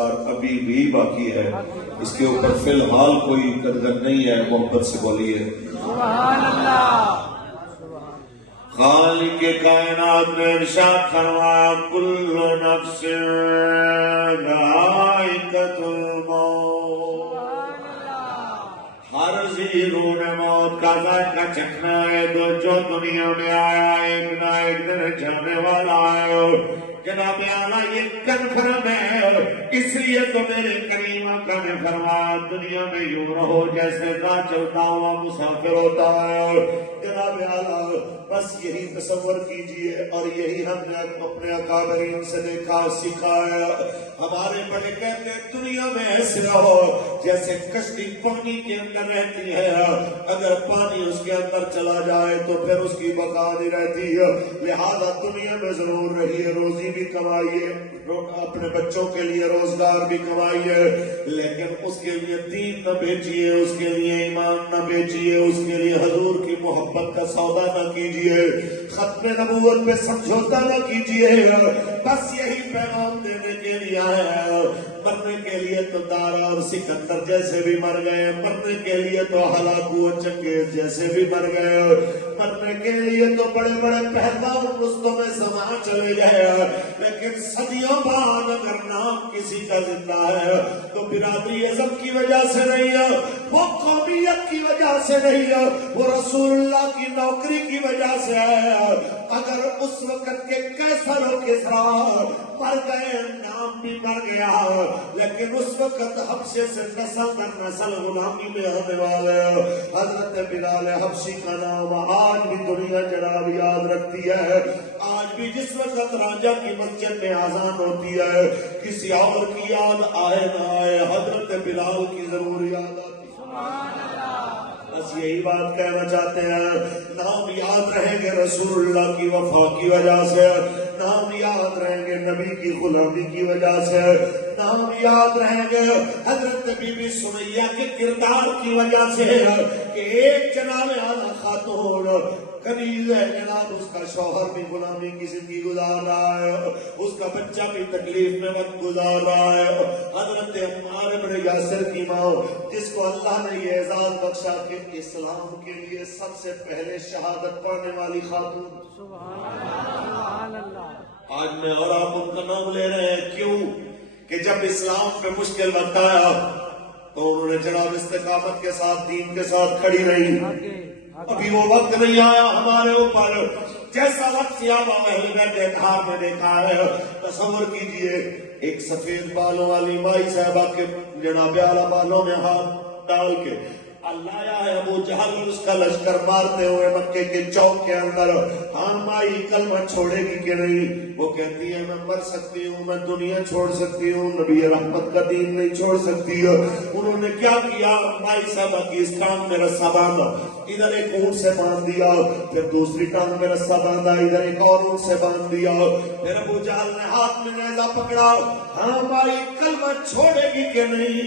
سرکار ابھی بھی باقی ہے، اس کے اوپر فی الحال کوئی قدر نہیں ہے، محبت سے بولیے سبحان اللہ۔ خالق کائنات نے ارشاد فرمایا کل نفس ذائقۃ الموت، ہر ذی روح نے موت کا ذائقہ چکھنا ہے، جو دنیا میں آیا ایک نہ ایک دن جانے والا ہے۔ جناب اعلیٰ یہ کنفرم ہے، اس لیے تو میرے کریم آقا نے فرمایا دنیا میں یوں رہو جیسے راہ چلتا ہوا مسافر ہوتا ہے۔ جناب اعلیٰ بس یہی تصور کیجئے، اور یہی ہم نے اپنے اکابرین سے دیکھا سکھایا۔ ہمارے بڑے کہتے ہیں دنیا میں ایسے رہو جیسے کشتی پانی کے اندر رہتی ہے، اگر پانی اس کے اندر چلا جائے تو پھر اس کی بقا نہیں رہتی ہے۔ لہذا دنیا میں ضرور رہیے، روزی بھی کمائیے، اپنے بچوں کے لیے روزگار بھی کمائیے، لیکن اس کے لیے دین نہ بیچیے، اس کے لیے ایمان نہ بیچیے، اس کے لیے حضور کی محبت کا سودا نہ کیجیے، ختم نبوت پہ سمجھوتا نہ کیجیے۔ بس یہی پیغام دینے کے لیے آیا ہے۔ مرنے کے لیے تو دارا اور سکندر جیسے بھی مر گئے، مرنے کے لیے تو ہلاکو اور چنگیز جیسے بھی مر گئے، مرنے کے لیے تو بڑے بڑے پہلوان رستم میں سما چلے گئے، لیکن صدیوں بعد اگر نام کسی کا زندہ ہے تو برادری ازم کی وجہ سے نہیں ہے، وہ قومیت کی وجہ سے نہیں ہے، وہ رسول اللہ کی نوکری کی وجہ سے ہے۔ اگر اس وقت کے کیسر و کسرا مر گئے، نام بھی مر گیا، لیکن اس وقت حبشے سے نسل در نسل غلامی میں آنے والے حضرت بلال حبشی کا نام آج بھی دنیا جناب یاد رکھتی ہے۔ آج بھی جس وقت راجہ کی مسجد میں اذان ہوتی ہے، کسی اور کی یاد آئے نہ آئے، حضرت بلال کی ضرور یاد آتی ہے۔ بس یہی بات کہنا چاہتے ہیں، نام یاد رہیں گے رسول اللہ کی وفا کی وجہ سے، نام یاد رہیں گے نبی کی غلامی کی وجہ سے، نام یاد رہیں گے حضرت بی بی سمیہ کے کردار کی وجہ سے کہ ایک جناب اعلیٰ خاتون کنیز ہے جناب، اس کا شوہر بھی غلامی کی زندگی گزار رہا ہے، اس کا بچہ بھی تکلیف میں وقت گزار رہا ہے۔ حضرت عمار بن یاسر کی ماں جس کو اللہ نے یہ اعزاز بخشا کہ اسلام کے لیے سب سے پہلے شہادت پانے والی خاتون، سبحان اللہ۔ آج میں اور آپ ان کا نام لے رہے ہیں، کیوں کہ جب اسلام پہ مشکل وقت آیا تو انہوں نے جناب استقامت کے ساتھ دین کے ساتھ کھڑی رہی۔ ابھی وہ وقت نہیں آیا ہمارے اوپر جیسا وقت صحابہ اہل بیت اطہار میں دیکھا ہے۔ تصور کیجئے ایک سفید بالوں والی مائی صاحبہ کے جناب اعلیٰ بالوں میں ہاتھ ڈال کے اللہ ہے ابو جہل اس کا لشکر مارتے ہوئے مکے کے چوک کے اندر، ہاں مائی کلمہ چھوڑے گی کہ نہیں؟ وہ کہتی ہے میں مر سکتی ہوں، میں دنیا چھوڑ سکتی ہوں، نبی رحمت کا دین نہیں چھوڑ سکتی۔ انہوں نے کیا کیا؟ مائی صاحبہ کی اس ٹانگ میں رسا باندھا، ادھر ایک اونٹ سے باندھ دیا، پھر دوسری ٹانگ میں رسا باندھا، ادھر ایک اور اونٹ سے باندھ دیا، پھر ابو جہل نے ہاتھ میں نیزہ پکڑا، ہاں مائی کلمہ چھوڑے گی کہ نہیں؟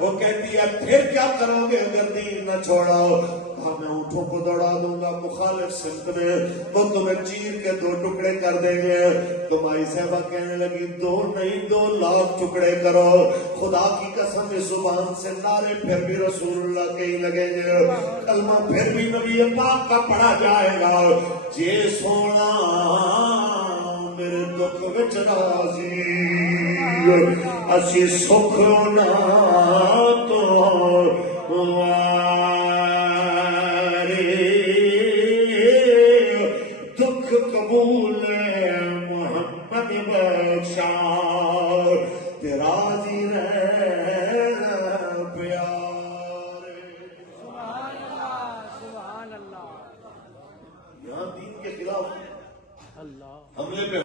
وہ کہتی ہے پھر کیا کرو گے اگر دین نہ چھوڑا؟ کہا میں اونٹوں کو دوڑا دوں گا مخالف سمت میں، وہ تمہیں چیر کے 2 ٹکڑے کر دیں گے۔ تو مائی صاحبہ کہنے لگی 2 نہیں 2 لاکھ ٹکڑے کرو، خدا کی قسم اس زبان سے نعرے پھر بھی رسول اللہ کے ہی لگیں گے، کلمہ پھر بھی نبی پاک کا پڑھا جائے گا۔ جے سونا میرے دکھ وچ راضی اسی سکھ نہ تو دکھ قبول محمد بخشا، راضی رہ